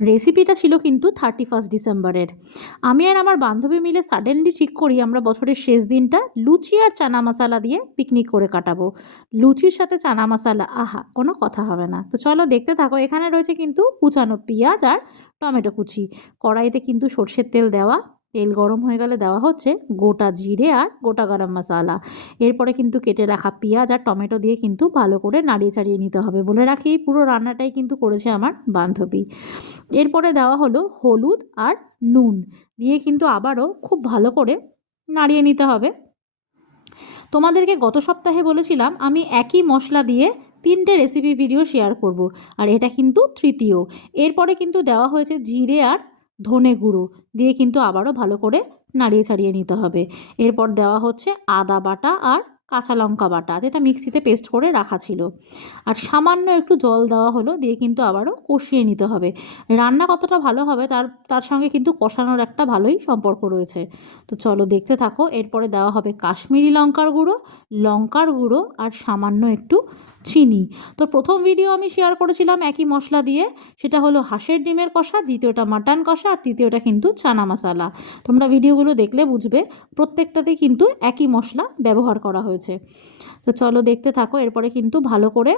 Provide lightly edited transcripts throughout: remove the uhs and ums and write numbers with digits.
রেসিপিটা ছিল কিন্তু 31 ডিসেম্বরের। আমি আর আমার বান্ধবী মিলে সাডেনলি ঠিক করি আমরা বছরের শেষ দিনটা লুচি আর চানা মশালা দিয়ে পিকনিক করে কাটাবো। লুচির সাথে চানা মশালা, আহা, কোনো কথা হবে না। তো চলো দেখতে থাকো। এখানে রয়েছে কিন্তু কুচানো পেঁয়াজ আর টমেটো কুচি। কড়াইতে কিন্তু সর্ষের তেল দেওয়া, তেল গরম হয়ে গেলে দেওয়া হচ্ছে গোটা জিরে আর গোটা গরম মশালা। এরপরে কিন্তু কেটে রাখা পেঁয়াজ আর টমেটো দিয়ে কিন্তু ভালো করে নাড়িয়ে চাড়িয়ে নিতে হবে। বলে রাখি, এই পুরো রান্নাটাই কিন্তু করেছে আমার বান্ধবী। এরপরে দেওয়া হলো হলুদ আর নুন দিয়ে কিন্তু আবারও খুব ভালো করে নাড়িয়ে নিতে হবে। তোমাদেরকে গত সপ্তাহে বলেছিলাম আমি একই মশলা দিয়ে 3টে রেসিপি ভিডিও শেয়ার করব, আর এটা কিন্তু তৃতীয়। এরপরে কিন্তু দেওয়া হয়েছে জিরে আর ধনে গুঁড়ো দিয়ে কিন্তু আবারও ভালো করে নাড়িয়ে ছাড়িয়ে নিতে হবে। এরপর দেওয়া হচ্ছে আদা বাটা আর কাঁচা লঙ্কা বাটা, যেটা মিক্সিতে পেস্ট করে রাখা ছিল। আর সামান্য একটু জল দেওয়া হলো, দিয়ে কিন্তু আবারও কষিয়ে নিতে হবে। রান্না কতটা ভালো হবে তার সঙ্গে কিন্তু কষানোর একটা ভালোই সম্পর্ক রয়েছে। তো চলো দেখতে থাকো। এরপরে দেওয়া হবে কাশ্মীরি লঙ্কার গুঁড়ো আর সামান্য একটু চিনি। তো প্রথম ভিডিও আমি শেয়ার করেছিলাম একই মশলা দিয়ে, সেটা হলো হাঁসের ডিমের কষা, দ্বিতীয়টা মাটন কষা আর তৃতীয়টা কিন্তু চানা মশালা। তোমরা ভিডিওগুলো দেখলে বুঝবে প্রত্যেকটাতে কিন্তু একই মশলা ব্যবহার করা হয়েছে। তো চলো দেখতে থাকো। এরপরে কিন্তু ভালো করে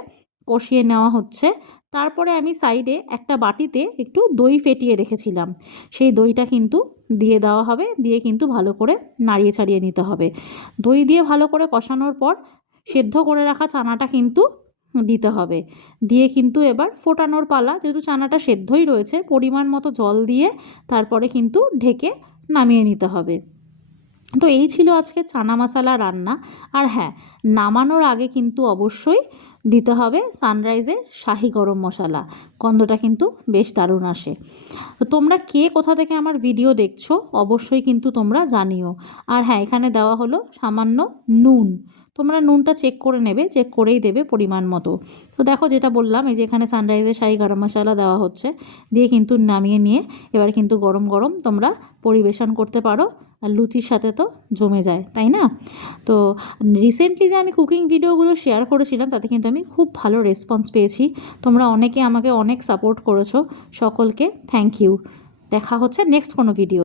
কষিয়ে নেওয়া হচ্ছে। তারপরে আমি সাইডে একটা বাটিতে একটু দই ফেটিয়ে রেখেছিলাম, সেই দইটা কিন্তু দিয়ে দেওয়া হবে, দিয়ে কিন্তু ভালো করে নাড়িয়ে ছাড়িয়ে নিতে হবে। দই দিয়ে ভালো করে কষানোর পর সেদ্ধ করে রাখা চানাটা কিন্তু দিতে হবে, দিয়ে কিন্তু এবার ফোটানোর পালা। যেহেতু চানাটা সেদ্ধই রয়েছে, পরিমাণ মতো জল দিয়ে তারপরে কিন্তু ঢেকে নামিয়ে নিতে হবে। তো এই ছিল আজকে চানা মশালা রান্না। আর হ্যাঁ, নামানোর আগে কিন্তু অবশ্যই দিতে হবে সানরাইজের শাহি গরম মশলা, গন্ধটা কিন্তু বেশ দারুণ আসে। তো তোমরা কে কোথা থেকে আমার ভিডিও দেখছো অবশ্যই কিন্তু তোমরা জানিও। আর হ্যাঁ, এখানে দেওয়া হলো সামান্য নুন। তোমরা নুনটা চেক করে নেবে, চেক করেই দেবে পরিমাণ মতো। তো দেখো, যেটা বললাম, এই যে এখানে সানরাইজের শাহি গরম মশলা দেওয়া হচ্ছে, দিয়ে কিন্তু নামিয়ে নিয়ে এবার কিন্তু গরম গরম তোমরা পরিবেশন করতে পারো। আর লুচির সাথে তো জমে যায়, তাই না? তো রিসেন্টলি যে আমি কুকিং ভিডিওগুলো শেয়ার করেছিলাম তাতে কিন্তু আমি খুব ভালো রেসপন্স পেয়েছি। তোমরা অনেকে আমাকে অনেক সাপোর্ট করেছো, সকলকে থ্যাংক ইউ। দেখা হচ্ছে নেক্সট কোনো ভিডিও।